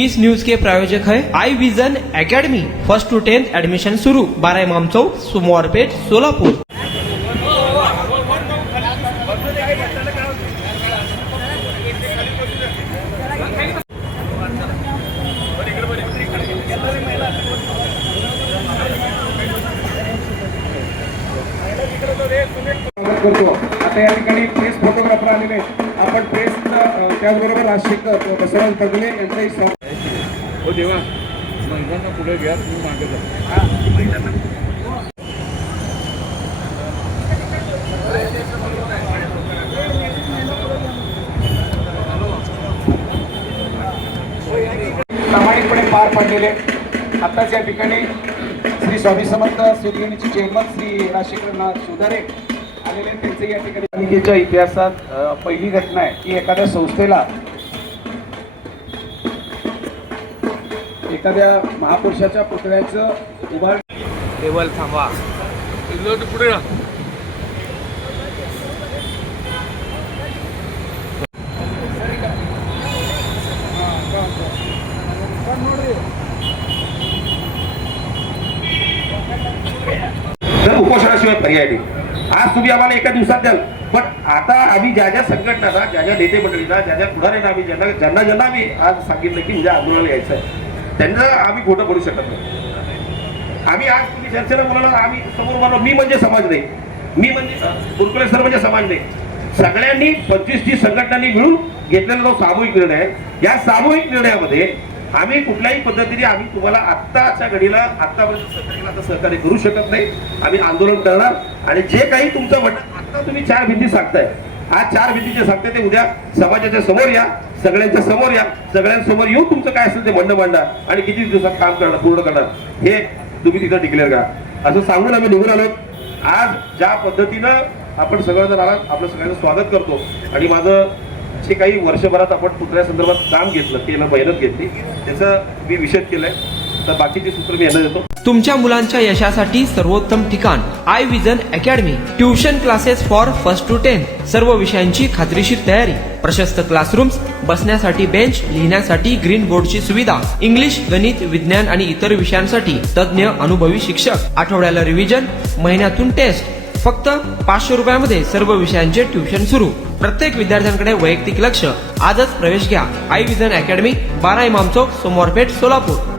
इस news के प्रायोजक है I vision academy. 1st to 10th admission शुरू। 12 इमाम चौक, सोमवारपेठ, सोलापुर। करतो। आता या ठिकाणी प्रेस फोटोग्राफर आलेले आहेत। आपण प्रेस त्याचबरोबर राजशेखर बसवराज बगले यांचाही हो देवा महिलांना पुढे घ्या, तुम्ही मागे जा. प्रामाणिकपणे पार पाडलेले आताच या ठिकाणी श्री स्वामी समर्थ सुधीनीचे चेअरमन श्री राजशेखर सुधारे आलेले. त्यांचे या ठिकाणी पालिकेच्या इतिहासात पहिली घटना आहे की एखाद्या संस्थेला एखाद्या महापुरुषाच्या पुतळ्याचं उभारणी. टेबल थांबा. पुढे या. तर उपोषणाशिवाय पर्याय नाही. आज तुम्ही आम्हाला एका दिवसात द्याल, पण आता आम्ही ज्या ज्या संघटनांना, ज्या ज्या नेते मंडळींना, ज्या ज्या पुढाऱ्यांना आम्ही ज्यांना आम्ही आज सांगितलं की उद्या आंदोलनाला यायचं आहे, त्यांना आम्ही खोटं बोलू शकत नाही. आम्ही आज तुम्ही चर्चेला बोलणार, आम्ही समोर बोललो मी म्हणजे समाज नाही, मी म्हणजे कुरकुले सर म्हणजे समाज नाही. सगळ्यांनी 25-30 संघटनांनी मिळून घेतलेला जो सामूहिक निर्णय आहे, या सामूहिक निर्णयामध्ये आम्ही कुठल्याही पद्धतीने आम्ही तुम्हाला आत्ताच्या घडीला आत्तापर्यंत आता सहकार्य करू शकत नाही. आम्ही आंदोलन करणार आणि जे काही तुमचं म्हणणं आता तुम्ही 4 भिंती सांगताय, आज 4 भिंतीचे सांगताय ते उद्या समाजाच्या समोर या, सगळ्यांच्या समोर या, सगळ्यांसमोर येऊन तुमचं काय असेल ते म्हणणं मांडा आणि किती दिवसात काम करणार, पूर्ण करणार हे तुम्ही तिथं डिक्लेअर करा असं सांगून आम्ही निघून आलो. आज ज्या पद्धतीनं आपण सगळेजण आलात, आपलं सगळ्यांचं स्वागत करतो. आणि माझं जे काही वर्षभरात आपण पुतळ्या संदर्भात काम घेतलं, केलं, मेहनत घेतली, त्याचं मी विषद केलंय. तर बाकीचे सूत्र मी यांना देतो. तुमच्या मुलांच्या यशासाठी सर्वोत्तम ठिकाण I vision academy. Tuition classes for 1st to 10th. सर्व विषयांची खात्रीशीर तयारी. प्रशस्त क्लासरूम्स, बसण्यासाठी बेंच, लिहिण्यासाठी ग्रीन बोर्डची सुविधा. इंग्लिश, गणित, विज्ञान आणि इतर विषयांसाठी तज्ञ अनुभवी शिक्षक. आठवड्याला रिव्हिजन, महिन्यातून टेस्ट. फक्त 500 रुपयामध्ये सर्व विषयांचे ट्युशन सुरू. प्रत्येक विद्यार्थ्यांकडे वैयक्तिक लक्ष. आजच प्रवेश घ्या. आई विजन अकॅडमी, 12 इमाम चौक, सोमवारपेठ, सोलापूर.